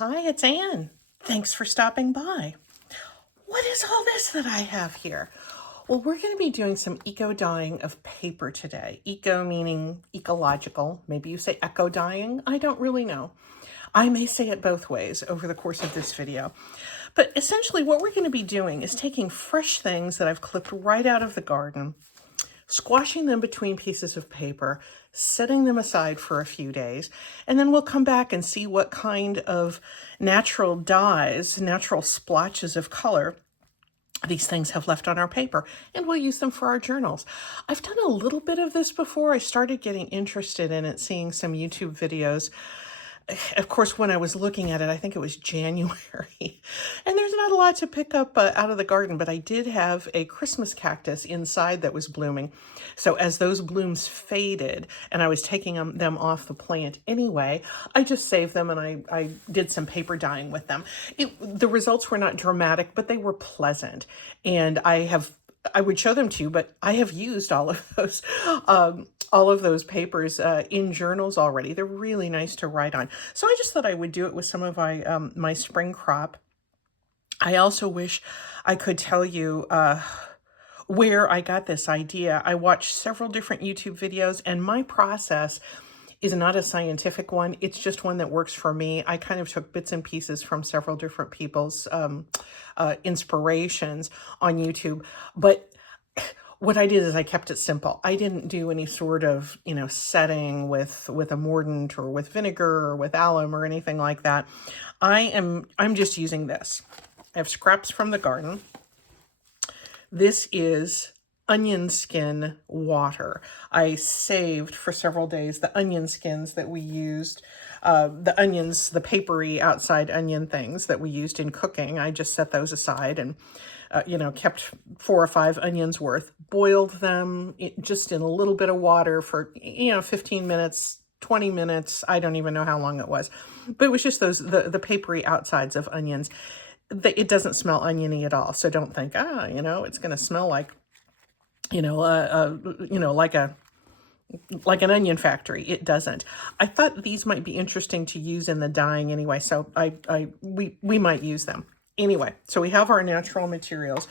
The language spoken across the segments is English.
Hi, it's Anne. Thanks for stopping by. What is all this that I have here? Well, we're going to be doing some eco dyeing of paper today. Eco meaning ecological. Maybe you say eco dyeing. I don't really know. I may say it both ways over the course of this video. But essentially what we're going to be doing is taking fresh things that I've clipped right out of the garden, squashing them between pieces of paper, setting them aside for a few days, and then we'll come back and see what kind of natural dyes, natural splotches of color these things have left on our paper, and we'll use them for our journals. I've done a little bit of this before. I started getting interested in it, seeing some YouTube videos. Of course, when I was looking at it, I think it was January, and there's not a lot to pick up out of the garden, but I did have a Christmas cactus inside that was blooming. So as those blooms faded and I was taking them off the plant anyway, I just saved them and I did some paper dyeing with them. The results were not dramatic, but they were pleasant. And I would show them to you, but I have used all of those papers in journals already. They're really nice to write on. So I just thought I would do it with some of my spring crop. I also wish I could tell you where I got this idea. I watched several different YouTube videos, and my process is not a scientific one. It's just one that works for me. I kind of took bits and pieces from several different people's inspirations on YouTube. But what I did is I kept it simple. I didn't do any sort of, setting with a mordant or with vinegar or with alum or anything like that. I'm just using this. I have scraps from the garden. This is onion skin water. I saved for several days the onion skins that we used, the onions, the papery outside onion things that we used in cooking. I just set those aside and, kept 4 or 5 onions worth, boiled them just in a little bit of water for, 15 minutes, 20 minutes. I don't even know how long it was, but it was just the papery outsides of onions. It doesn't smell oniony at all. So don't think, it's going to smell like, like an onion factory. It doesn't. I thought these might be interesting to use in the dyeing anyway. So we might use them. Anyway, so we have our natural materials.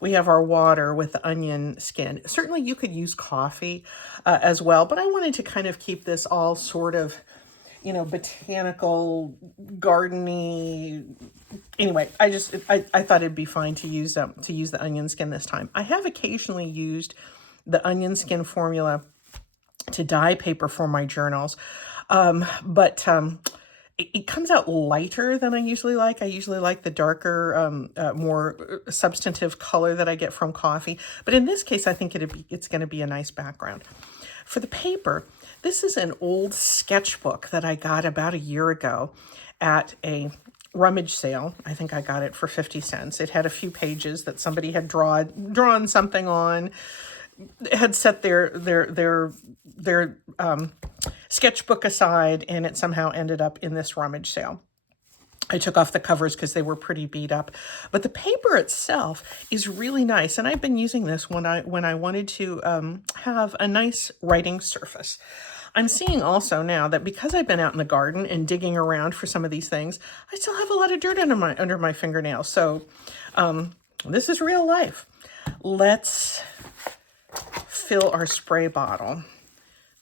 We have our water with the onion skin. Certainly you could use coffee as well, but I wanted to kind of keep this all sort of, botanical, gardeny. Anyway, I thought it'd be fine to use the onion skin this time. I have occasionally used the onion skin formula to dye paper for my journals, but it comes out lighter than I usually like. I usually like the darker, more substantive color that I get from coffee. But in this case, I think it's going to be a nice background. For the paper, this is an old sketchbook that I got about a year ago at a rummage sale. I think I got it for 50 cents. It had a few pages that somebody had drawn something on, had set their sketchbook aside, and it somehow ended up in this rummage sale. I took off the covers because they were pretty beat up, but the paper itself is really nice. And I've been using this when I wanted to have a nice writing surface. I'm seeing also now that because I've been out in the garden and digging around for some of these things, I still have a lot of dirt under my fingernails. So this is real life. Let's fill our spray bottle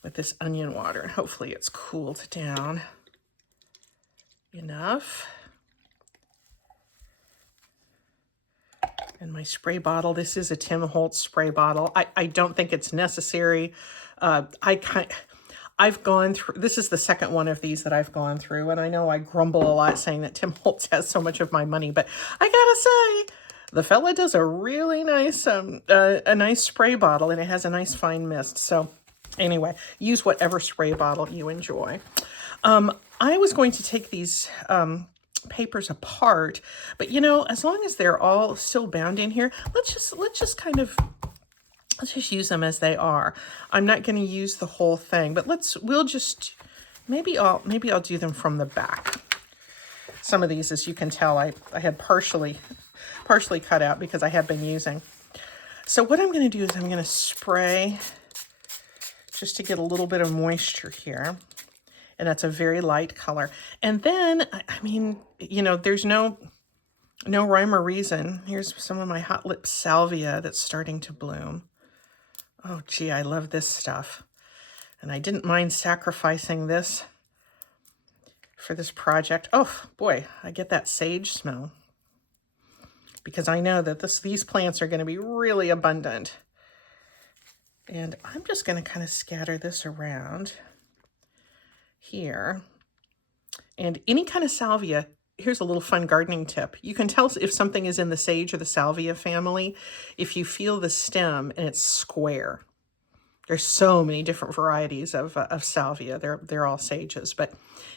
with this onion water. Hopefully it's cooled down enough. And my spray bottle, this is a Tim Holtz spray bottle. I don't think it's necessary. I've gone through, this is the second one of these that I've gone through, and I know I grumble a lot saying that Tim Holtz has so much of my money, but I gotta say, the fella does a really nice, a nice spray bottle, and it has a nice fine mist. So anyway, use whatever spray bottle you enjoy. I was going to take these papers apart, but as long as they're all still bound in here, let's just use them as they are. I'm not going to use the whole thing, but maybe I'll do them from the back. Some of these, as you can tell, I had partially cut out because I have been using. So what I'm going to do is I'm going to spray just to get a little bit of moisture here. And that's a very light color. And then, I mean, you know, there's no rhyme or reason. Here's some of my hot lip salvia that's starting to bloom. Oh, gee, I love this stuff. And I didn't mind sacrificing this for this project. Oh, boy, I get that sage smell. Because I know that these plants are going to be really abundant. And I'm just going to kind of scatter this around here. And any kind of salvia, here's a little fun gardening tip. You can tell if something is in the sage or the salvia family if you feel the stem and it's square. There's so many different varieties of salvia. They're all sages. But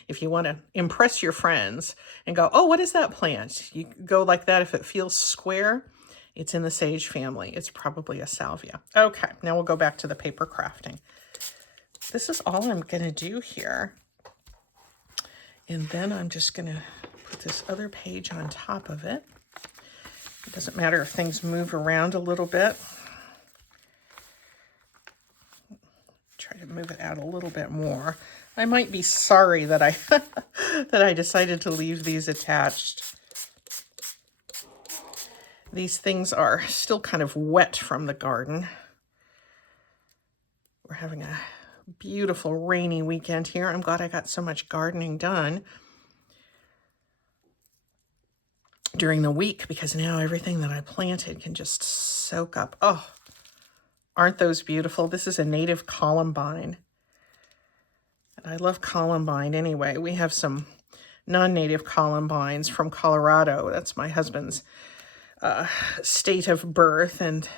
if you want to impress your friends and go, oh, what is that plant? You go like that. If it feels square, it's in the sage family. It's probably a salvia. Okay, now we'll go back to the paper crafting. This is all I'm going to do here. And then I'm just going to put this other page on top of it. It doesn't matter if things move around a little bit. Try to move it out a little bit more. I might be sorry that I that I decided to leave these attached. These things are still kind of wet from the garden. We're having a beautiful rainy weekend here. I'm glad I got so much gardening done during the week because now everything that I planted can just soak up. Oh, aren't those beautiful? This is a native columbine. And I love columbine anyway. We have some non-native columbines from Colorado. That's my husband's state of birth. And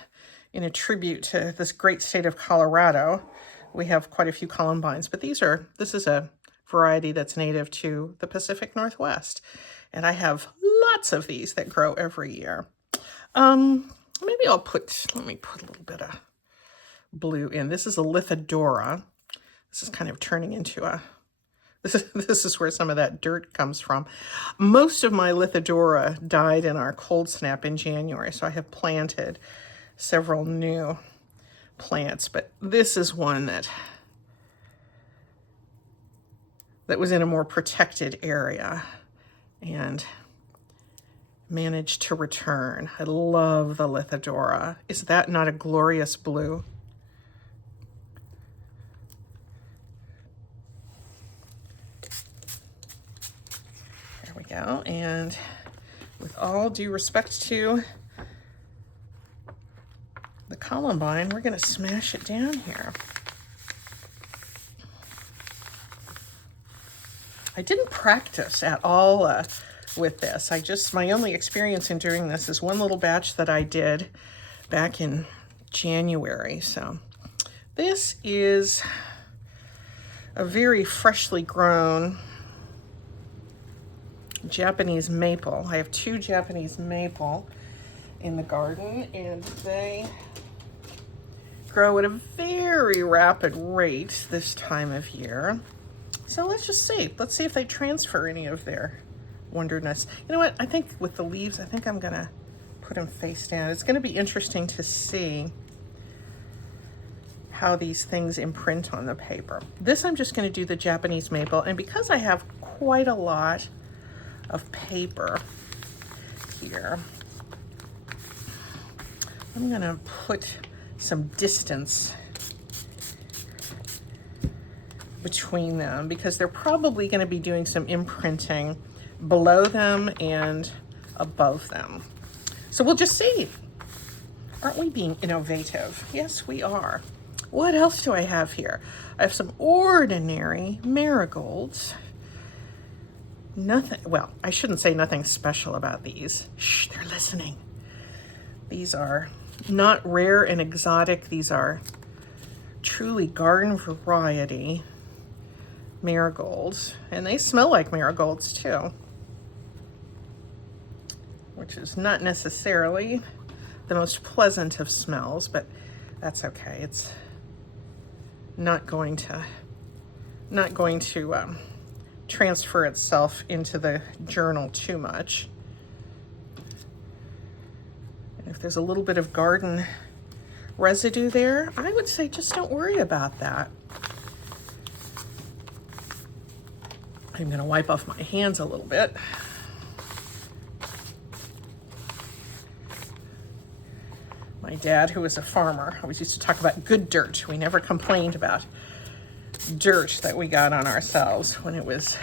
in a tribute to this great state of Colorado, we have quite a few columbines. But this is a variety that's native to the Pacific Northwest. And I have lots of these that grow every year. Maybe let me put a little bit of blue in. This is a Lithidora. This is kind of turning into this is where some of that dirt comes from. Most of my Lithidora died in our cold snap in January, so I have planted several new plants, but this is one that was in a more protected area and managed to return. I love the Lithidora. Is that not a glorious blue? There we go. And with all due respect to the columbine, we're going to smash it down here. I didn't practice at all with this. My only experience in doing this is one little batch that I did back in January. So this is a very freshly grown Japanese maple. I have 2 Japanese maple in the garden, and they grow at a very rapid rate this time of year. So let's just see. Let's see if they transfer any of their wonderness. You know what? I think with the leaves, I think I'm going to put them face down. It's going to be interesting to see how these things imprint on the paper. This I'm just going to do the Japanese maple, and because I have quite a lot of paper here, I'm going to put some distance between them because they're probably going to be doing some imprinting below them and above them. So we'll just see. Aren't we being innovative? Yes, we are. What else do I have here? I have some ordinary marigolds. Nothing, well, I shouldn't say nothing special about these. Shh, they're listening. These are not rare and exotic. These are truly garden variety marigolds, and they smell like marigolds too, which is not necessarily the most pleasant of smells, but that's okay. It's not going to transfer itself into the journal too much. And if there's a little bit of garden residue there, I would say just don't worry about that. I'm going to wipe off my hands a little bit. My dad, who was a farmer, always used to talk about good dirt. We never complained about dirt that we got on ourselves when it was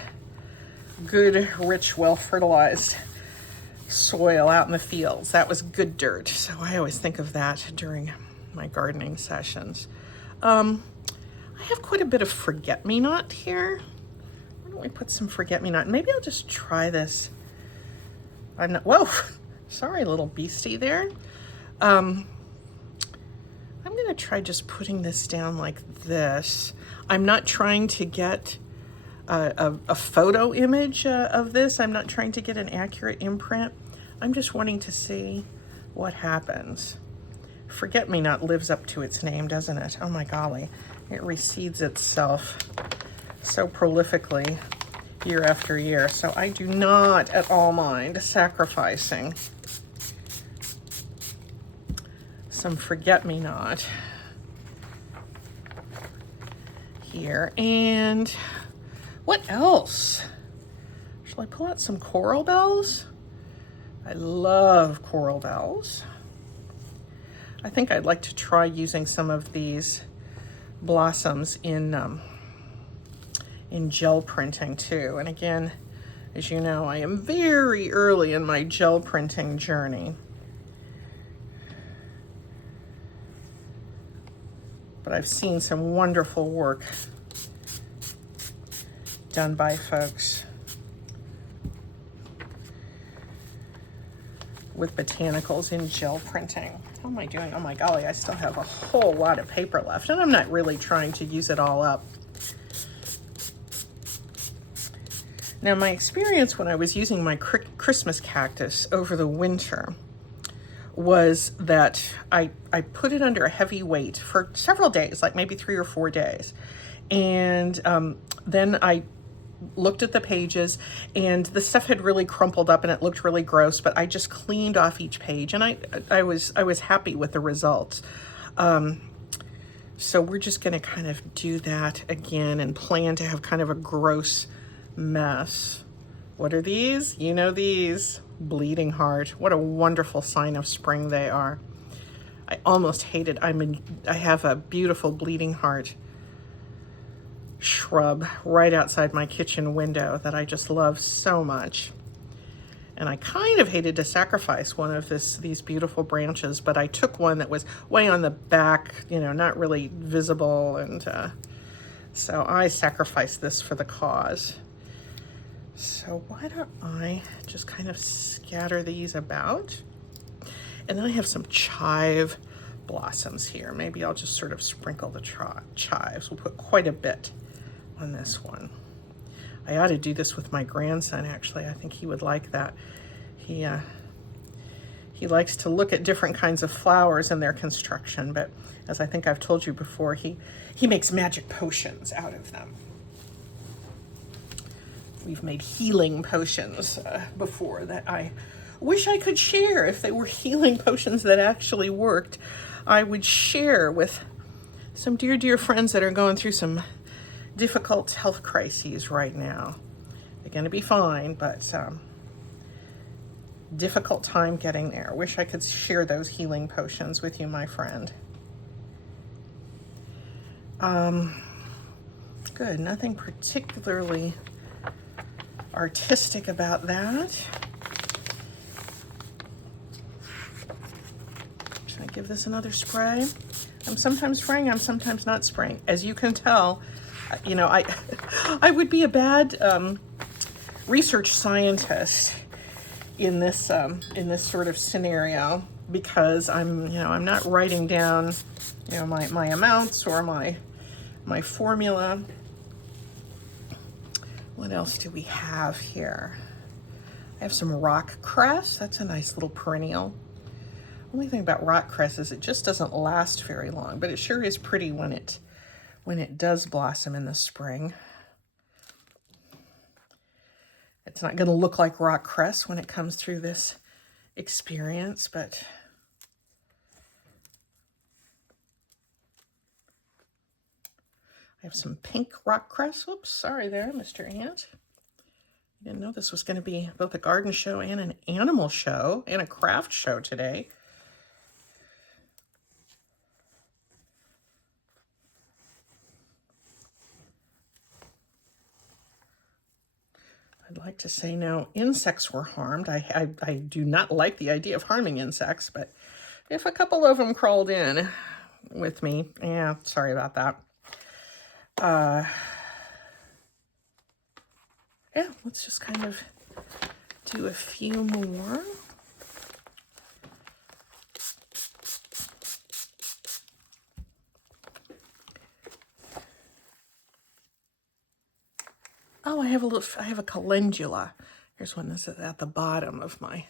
good, rich, well-fertilized soil out in the fields. That was good dirt. So I always think of that during my gardening sessions. I have quite a bit of forget-me-not here. Why don't we put some forget-me-not? Maybe I'll just try this. Whoa, sorry, little beastie there. I'm going to try just putting this down like this. I'm not trying to get a photo image of this. I'm not trying to get an accurate imprint. I'm just wanting to see what happens. Forget-me-not lives up to its name, doesn't it? Oh my golly, it reseeds itself so prolifically year after year. So I do not at all mind sacrificing some forget-me-not here. And what else? Shall I pull out some coral bells? I love coral bells. I think I'd like to try using some of these blossoms in gel printing too. And again, as you know, I am very early in my gel printing journey. But I've seen some wonderful work done by folks with botanicals in gel printing. How am I doing? Oh my golly, I still have a whole lot of paper left, and I'm not really trying to use it all up. Now, my experience when I was using my Christmas cactus over the winter was that I put it under a heavy weight for several days, like maybe 3 or 4 days. And then I looked at the pages and the stuff had really crumpled up and it looked really gross, but I just cleaned off each page and I was happy with the results. So we're just gonna kind of do that again and plan to have kind of a gross mess. What are these? You know these. Bleeding heart. What a wonderful sign of spring they are. I almost hate it. I have a beautiful bleeding heart shrub right outside my kitchen window that I just love so much. And I kind of hated to sacrifice one of these beautiful branches, but I took one that was way on the back, you know, not really visible, and so I sacrificed this for the cause. So why don't I just kind of scatter these about? And then I have some chive blossoms here. Maybe I'll just sort of sprinkle the chives. We'll put quite a bit on this one. I ought to do this with my grandson, actually. I think he would like that. He likes to look at different kinds of flowers and their construction, but as I think I've told you before, he makes magic potions out of them. We've made healing potions before that I wish I could share. If they were healing potions that actually worked, I would share with some dear, dear friends that are going through some difficult health crises right now. They're going to be fine, but difficult time getting there. Wish I could share those healing potions with you, my friend. Good. Nothing particularly artistic about that. Should I give this another spray? I'm sometimes spraying, I'm sometimes not spraying. As you can tell, you know, I would be a bad research scientist in this sort of scenario, because I'm not writing down, you know, my amounts or my formula. What else do we have here? I have some rock cress. That's a nice little perennial. Only thing about rock cress is it just doesn't last very long, but it sure is pretty when it does blossom in the spring. It's not going to look like rock cress when it comes through this experience, but I have some pink rock cress. Oops, sorry there, Mr. Ant. Didn't know this was going to be both a garden show and an animal show and a craft show today. I'd like to say no insects were harmed. I do not like the idea of harming insects, but if a couple of them crawled in with me, yeah, sorry about that. Yeah, let's just kind of do a few more. Oh, I have a calendula. Here's one that's at the bottom of my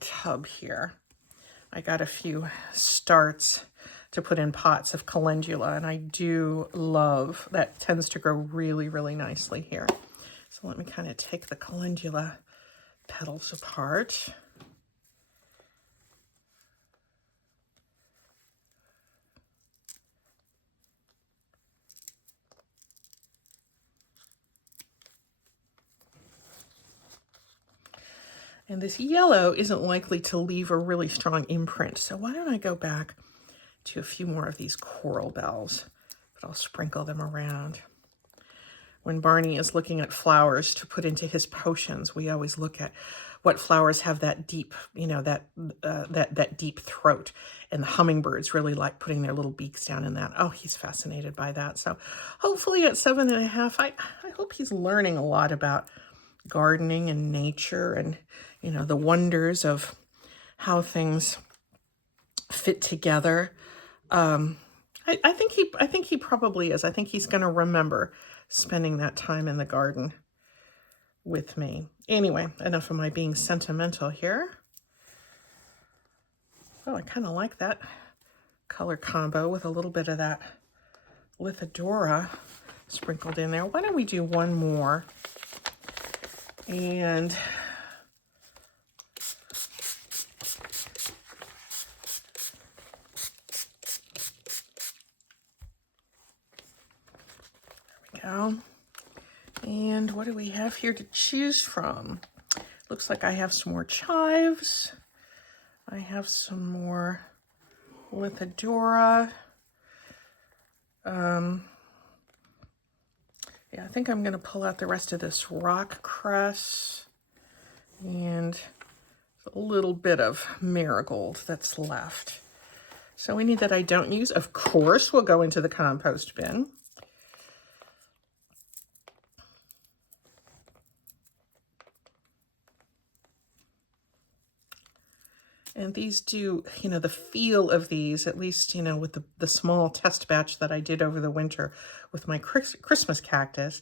tub here. I got a few starts to put in pots of calendula, and I do love that. Tends to grow really, really nicely here. So let me kind of take the calendula petals apart. And this yellow isn't likely to leave a really strong imprint. So why don't I go back to a few more of these coral bells, but I'll sprinkle them around. When Barney is looking at flowers to put into his potions, we always look at what flowers have that deep, that deep throat. And the hummingbirds really like putting their little beaks down in that. Oh, he's fascinated by that. So hopefully at 7.5, I hope he's learning a lot about gardening and nature and, the wonders of how things fit together. I think he probably is. I think he's going to remember spending that time in the garden with me. Anyway, enough of my being sentimental here. Oh, I kind of like that color combo with a little bit of that Lithidora sprinkled in there. Why don't we do one more? And go. And what do we have here to choose from? Looks like I have some more chives. I have some more Lithidora. Yeah, I think I'm going to pull out the rest of this rock cress and a little bit of marigold that's left. So any that I don't use, of course, will go into the compost bin. And these do, the feel of these, at least, with the small test batch that I did over the winter with my Christmas cactus,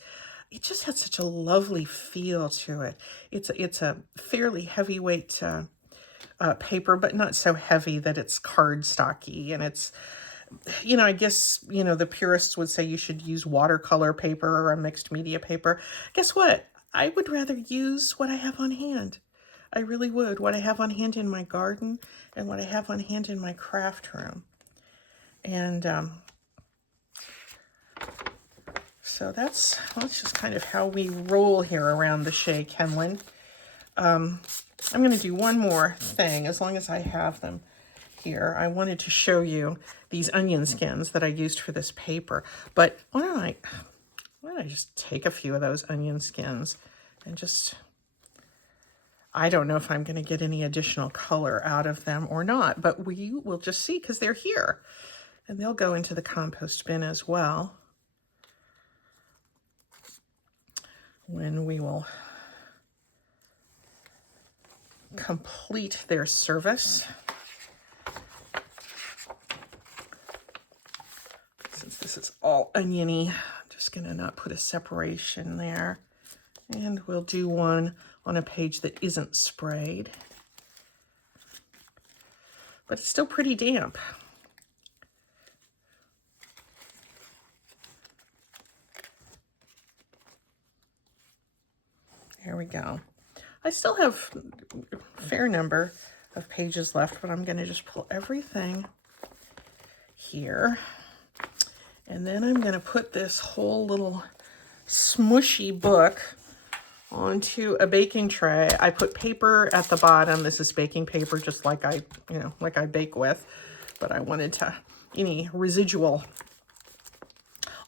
it just had such a lovely feel to it. It's a fairly heavyweight paper, but not so heavy that it's cardstocky. And it's, I guess, the purists would say you should use watercolor paper or a mixed media paper. Guess what? I would rather use what I have on hand. I really would. What I have on hand in my garden and what I have on hand in my craft room. And so that's just kind of how we roll here around the Shea Kenlin. I'm going to do one more thing as long as I have them here. I wanted to show you these onion skins that I used for this paper. But why don't I just take a few of those onion skins and just... I don't know if I'm going to get any additional color out of them or not, but we will just see because they're here. And they'll go into the compost bin as well when we will complete their service. Since this is all oniony, I'm just going to not put a separation there. And we'll do one on a page that isn't sprayed. But it's still pretty damp. There we go. I still have a fair number of pages left, but I'm going to just pull everything here. And then I'm going to put this whole little smushy book onto a baking tray. I put paper at the bottom. This is baking paper, just like like I bake with, but I wanted to, any residual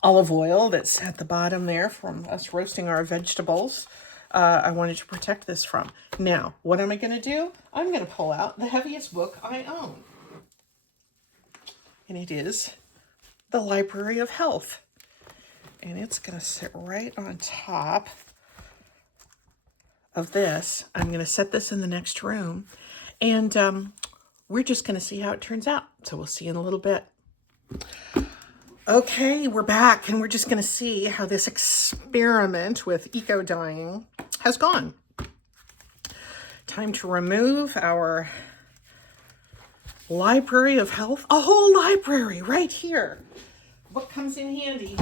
olive oil that's at the bottom there from us roasting our vegetables, I wanted to protect this from. Now, what am I going to do? I'm going to pull out the heaviest book I own. And it is the Library of Health. And it's going to sit right on top of this. I'm going to set this in the next room. And we're just going to see how it turns out. So we'll see in a little bit. Okay, we're back, and we're just going to see how this experiment with eco-dyeing has gone. Time to remove our Library of Health. A whole library right here. What comes in handy?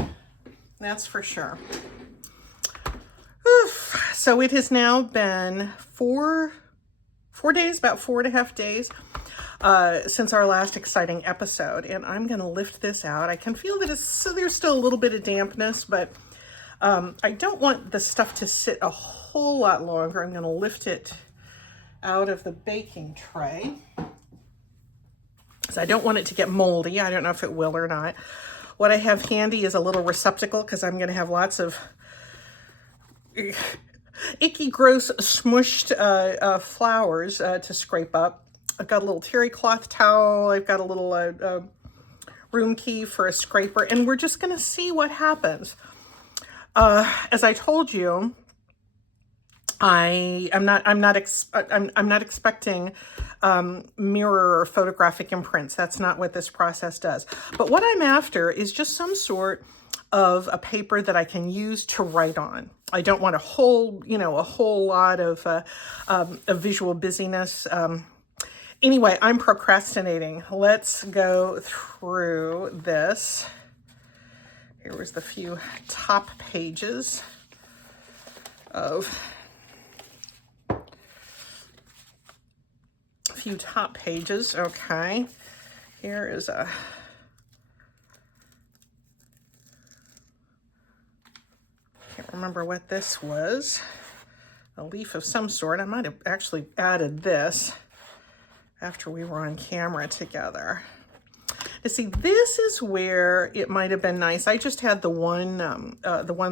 That's for sure. Oof. So it has now been four days, about 4.5 days, since our last exciting episode, and I'm going to lift this out. I can feel that there's still a little bit of dampness, but I don't want the stuff to sit a whole lot longer. I'm going to lift it out of the baking tray, so I don't want it to get moldy. I don't know if it will or not. What I have handy is a little receptacle, because I'm going to have lots of icky, gross, smushed flowers to scrape up. I've got a little terry cloth towel. I've got a little room key for a scraper, and we're just going to see what happens. As I told you, I'm not expecting mirror or photographic imprints. That's not what this process does. But what I'm after is just some sort of a paper that I can use to write on. I don't want a whole lot of visual busyness. Anyway, I'm procrastinating. Let's go through this. Here was the few top pages of Okay, here is a can't remember what this was. A leaf of some sort. I might have actually added this after we were on camera together. To see, this is where it might have been nice. I just had the one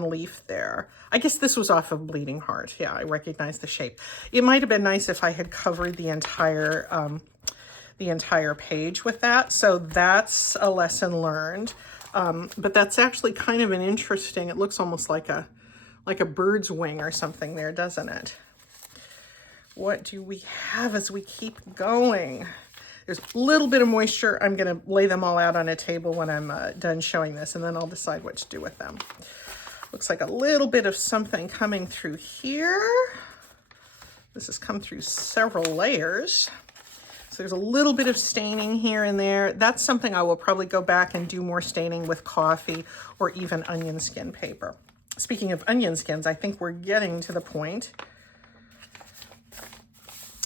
leaf there. I guess this was off of Bleeding Heart. Yeah, I recognize the shape. It might have been nice if I had covered the entire page with that. So that's a lesson learned. But that's actually kind of an interesting. It looks almost like a bird's wing or something there, doesn't it? What do we have as we keep going? There's a little bit of moisture. I'm going to lay them all out on a table when I'm done showing this, and then I'll decide what to do with them. Looks like a little bit of something coming through here. This has come through several layers. So there's a little bit of staining here and there. That's something I will probably go back and do more staining with coffee or even onion skin paper. Speaking of onion skins, I think we're getting to the point.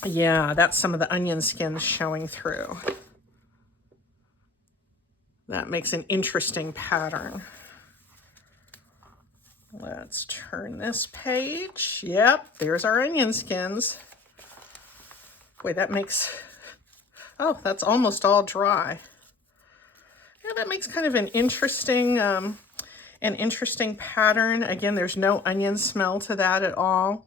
Yeah, that's some of the onion skins showing through. That makes an interesting pattern. Let's turn this page. Yep, there's our onion skins. Wait, that makes, oh, that's almost all dry. Yeah, that makes kind of an interesting pattern. Again, there's no onion smell to that at all.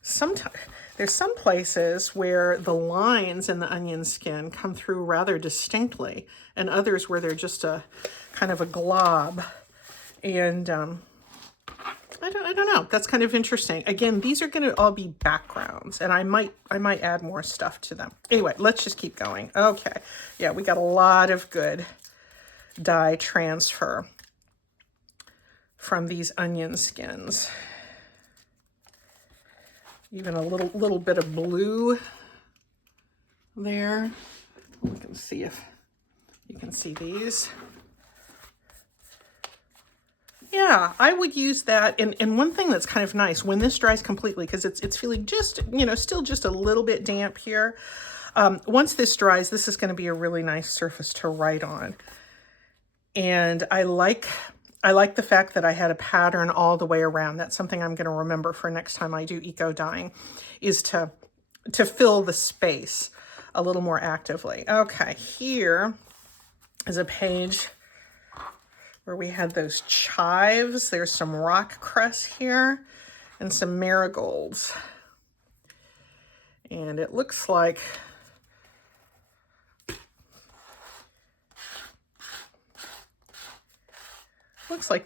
Sometimes there's some places where the lines in the onion skin come through rather distinctly, and others where they're just a kind of a glob. And I don't know. That's kind of interesting. Again, these are going to all be backgrounds, and I might add more stuff to them. Anyway, let's just keep going. Okay, yeah, we got a lot of good dye transfer from these onion skins. Even a little bit of blue there. We can see if you can see these. Yeah, I would use that. And one thing that's kind of nice, when this dries completely, because it's feeling just, still just a little bit damp here. Once this dries, this is going to be a really nice surface to write on. And I like I like the fact that I had a pattern all the way around. That's something I'm going to remember for next time I do eco dyeing, is to fill the space a little more actively. Okay, here is a page where we had those chives. There's some rock cress here and some marigolds. And it looks like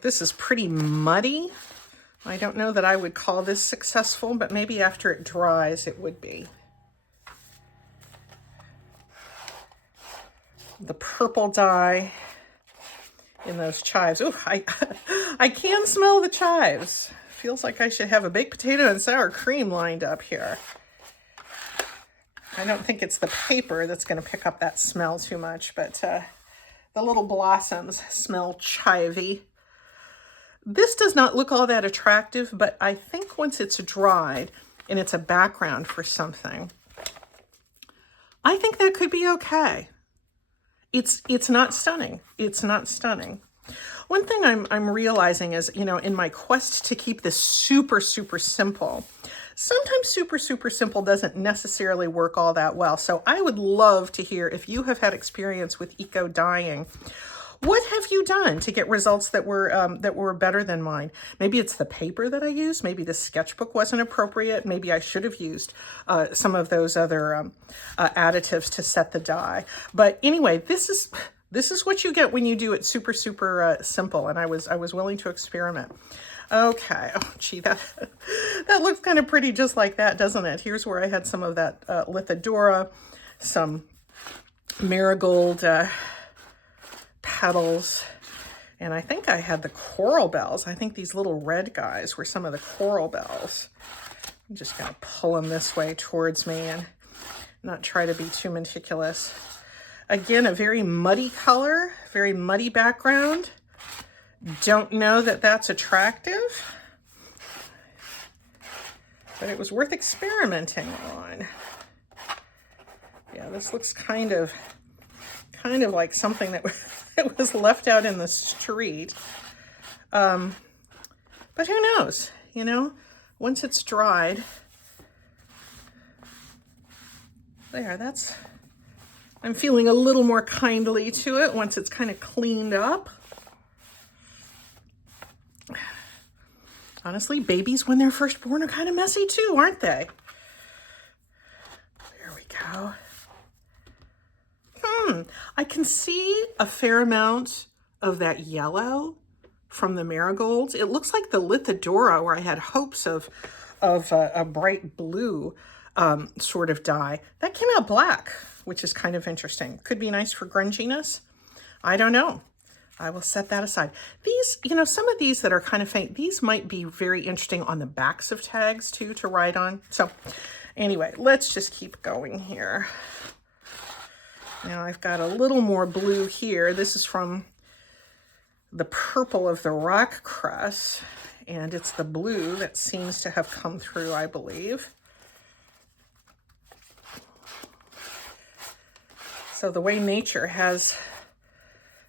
this is pretty muddy. I don't know that I would call this successful, but maybe after it dries it would be. The purple dye in those chives. Ooh, I can smell the chives. Feels like I should have a baked potato and sour cream lined up here. I don't think it's the paper that's going to pick up that smell too much, but the little blossoms smell chivy. This does not look all that attractive, but I think once it's dried and it's a background for something, I think that could be okay. It's not stunning. It's not stunning. One thing I'm realizing is, you know, in my quest to keep this super, super simple, sometimes super, super simple doesn't necessarily work all that well. So I would love to hear if you have had experience with eco dyeing. What have you done to get results that were better than mine? Maybe it's the paper that I used. Maybe the sketchbook wasn't appropriate. Maybe I should have used some of those other additives to set the dye. But anyway, this is what you get when you do it super, super simple. And I was willing to experiment. Okay. Oh, gee, that looks kind of pretty just like that, doesn't it? Here's where I had some of that Lithidora, some marigold petals, and I think I had the coral bells. I think these little red guys were some of the coral bells. I'm just going to pull them this way towards me and not try to be too meticulous. Again, a very muddy color, very muddy background. Don't know that that's attractive, but it was worth experimenting on. Yeah, this looks kind of like something that was left out in the street. But who knows, you know, once it's dried. There, I'm feeling a little more kindly to it once it's kind of cleaned up. Honestly, babies when they're first born are kind of messy too, aren't they? There we go. I can see a fair amount of that yellow from the marigolds. It looks like the Lithidora, where I had hopes of a bright blue sort of dye. That came out black, which is kind of interesting. Could be nice for grunginess. I don't know. I will set that aside. These, you know, some of these that are kind of faint, these might be very interesting on the backs of tags too to write on. So anyway, let's just keep going here. Now I've got a little more blue here. This is from the purple of the rock cress, and it's the blue that seems to have come through, I believe. So the way nature has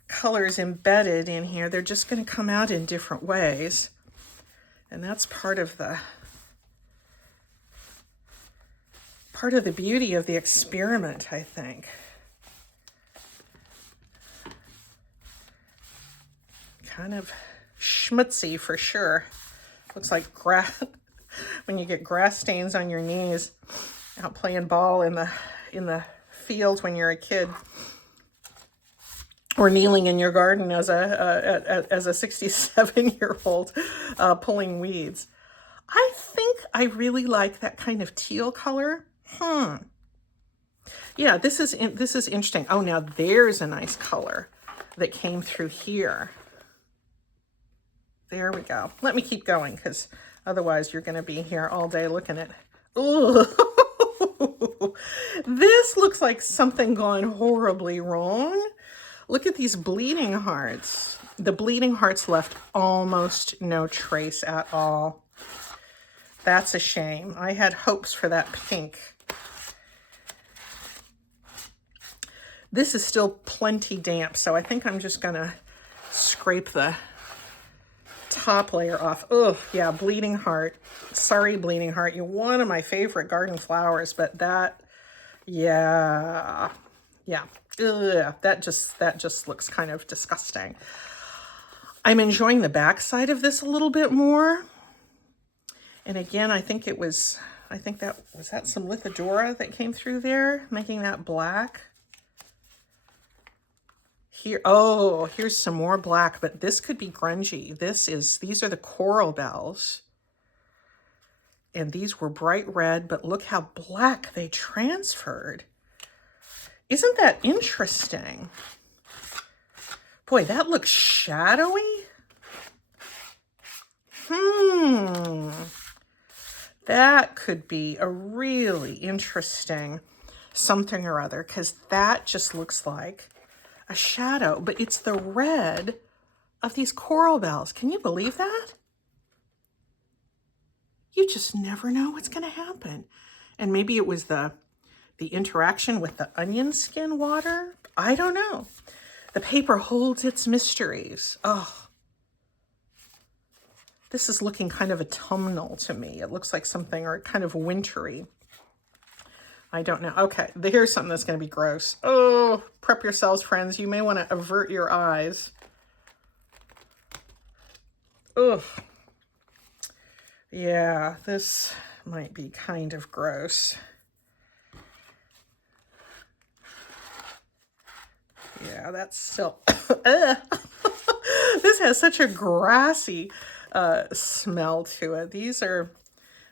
colors embedded in here, they're just going to come out in different ways. And that's part of the beauty of the experiment, I think. Kind of schmutzy for sure. Looks like grass when you get grass stains on your knees out playing ball in the fields when you're a kid, or kneeling in your garden as a 67-year-old pulling weeds. I think I really like that kind of teal color. Yeah, this is interesting. Oh, now there's a nice color that came through here. There we go. Let me keep going, because otherwise you're going to be here all day looking at. Ooh, this looks like something gone horribly wrong. Look at these bleeding hearts. The bleeding hearts left almost no trace at all. That's a shame. I had hopes for that pink. This is still plenty damp, so I think I'm just going to scrape the top layer off. Oh, yeah, bleeding heart. Sorry, bleeding heart. You're one of my favorite garden flowers, but that, yeah. Ugh, that just looks kind of disgusting. I'm enjoying the back side of this a little bit more. And again, I think that was some Lithidora that came through there, making that black. Here, oh, here's some more black, but this could be grungy. These are the coral bells. And these were bright red, but look how black they transferred. Isn't that interesting? Boy, that looks shadowy. That could be a really interesting something or other, because that just looks like a shadow, but it's the red of these coral bells. Can you believe that? You just never know what's going to happen. And maybe it was the interaction with the onion skin water. I don't know. The paper holds its mysteries. Oh, this is looking kind of autumnal to me. It looks like something, or kind of wintry. I don't know. Okay, here's something that's going to be gross. Oh, prep yourselves, friends. You may want to avert your eyes. Ugh. Yeah, this might be kind of gross. Yeah, that's still... This has such a grassy smell to it. These are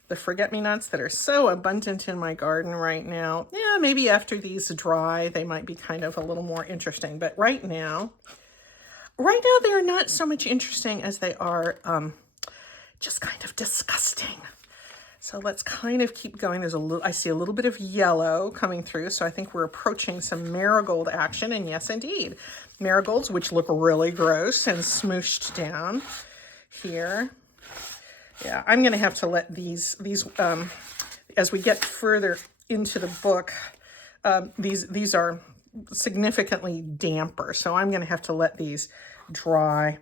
the forget-me-nots that are so abundant in my garden right now. Yeah, maybe after these dry, they might be kind of a little more interesting. But right now they're not so much interesting as they are just kind of disgusting. So let's kind of keep going. I see a little bit of yellow coming through, so I think we're approaching some marigold action. And yes, indeed, marigolds, which look really gross and smooshed down here. Yeah, I'm going to have to let these as we get further into the book, these are significantly damper, so I'm going to have to let these dry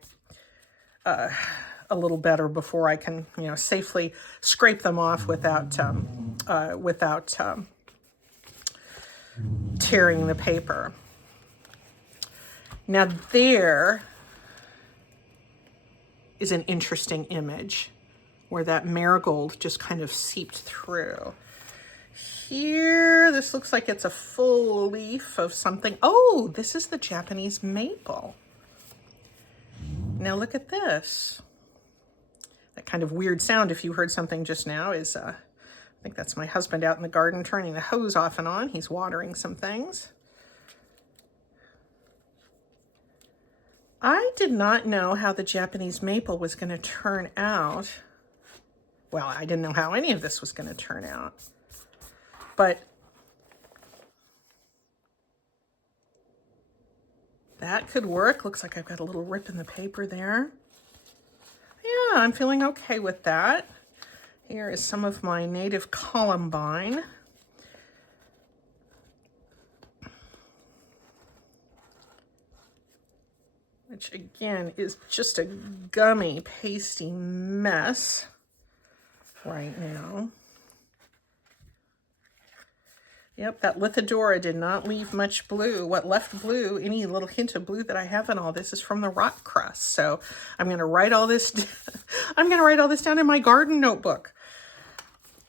a little better before I can, safely scrape them off without tearing the paper. Now there is an interesting image where that marigold just kind of seeped through. Here, this looks like it's a full leaf of something. Oh, this is the Japanese maple. Now look at this. That kind of weird sound, if you heard something just now, is, I think that's my husband out in the garden turning the hose off and on. He's watering some things. I did not know how the Japanese maple was going to turn out. Well, I didn't know how any of this was going to turn out. But that could work. Looks like I've got a little rip in the paper there. Yeah, I'm feeling okay with that. Here is some of my native columbine. Which again is just a gummy, pasty mess right now. Yep, that Lithidora did not leave much blue. What left blue, any little hint of blue that I have in all this, is from the rock crust. So I'm going to write all this. I'm going to write all this down in my garden notebook.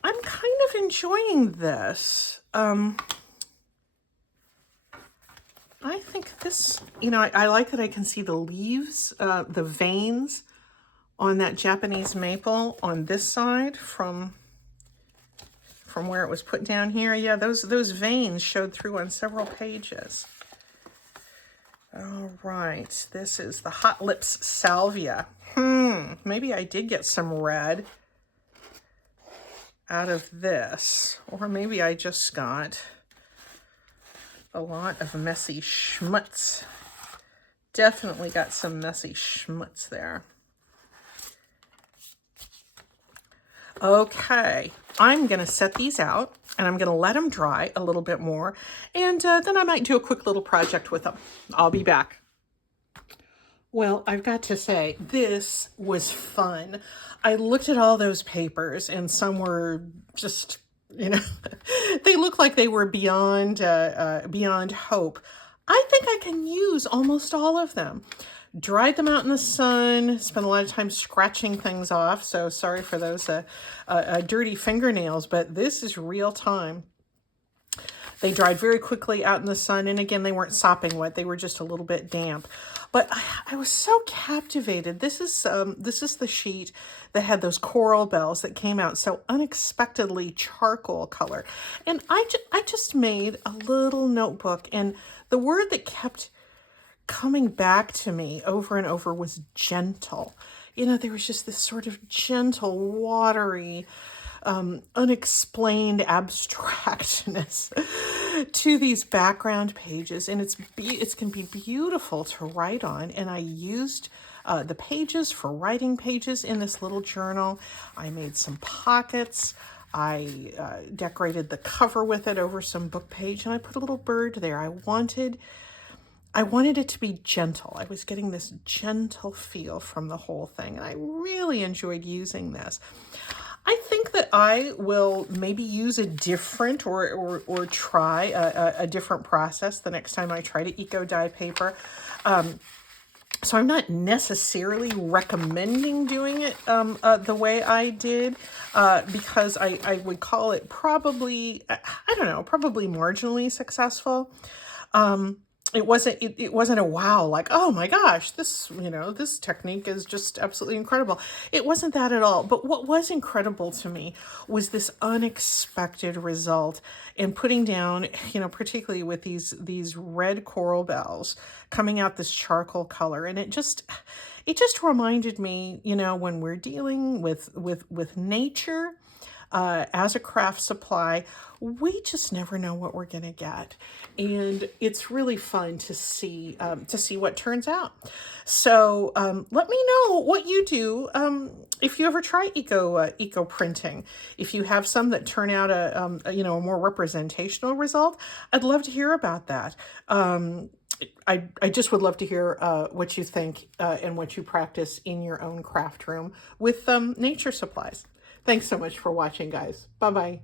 I'm kind of enjoying this. I think this, I like that I can see the leaves, the veins on that Japanese maple on this side from where it was put down here. Yeah, those veins showed through on several pages. All right, this is the Hot Lips Salvia. Maybe I did get some red out of this, or maybe I just got a lot of messy schmutz. Definitely got some messy schmutz there. Okay, I'm going to set these out and I'm going to let them dry a little bit more, and then I might do a quick little project with them. I'll be back. Well, I've got to say, this was fun. I looked at all those papers, and some were just, you know, they look like they were beyond hope. I think I can use almost all of them. Dried them out in the sun, spent a lot of time scratching things off, so sorry for those dirty fingernails, but this is real time. They dried very quickly out in the sun, and again, they weren't sopping wet. They were just a little bit damp. But I was so captivated. This is the sheet that had those coral bells that came out so unexpectedly charcoal color. And I just made a little notebook, and the word that kept coming back to me over and over was gentle. You know, there was just this sort of gentle, watery, unexplained abstractness to these background pages, and it's can be beautiful to write on. And I used the pages for writing pages in this little journal. I made some pockets. I decorated the cover with it over some book page, and I put a little bird there. I wanted it to be gentle. I was getting this gentle feel from the whole thing, and I really enjoyed using this. I think that I will maybe use a different or try a different process the next time I try to eco-dye paper. So I'm not necessarily recommending doing it the way I did because I would call it probably, I don't know, probably marginally successful. It wasn't a wow, like, oh my gosh, this technique is just absolutely incredible. It wasn't that at all. But what was incredible to me was this unexpected result in putting down, particularly with these red coral bells coming out this charcoal color. And it just reminded me, when we're dealing with nature, as a craft supply, we just never know what we're going to get. And it's really fun to see what turns out. So let me know what you do if you ever try eco printing. If you have some that turn out a more representational result, I'd love to hear about that. I just would love to hear what you think and what you practice in your own craft room with nature supplies. Thanks so much for watching, guys. Bye-bye.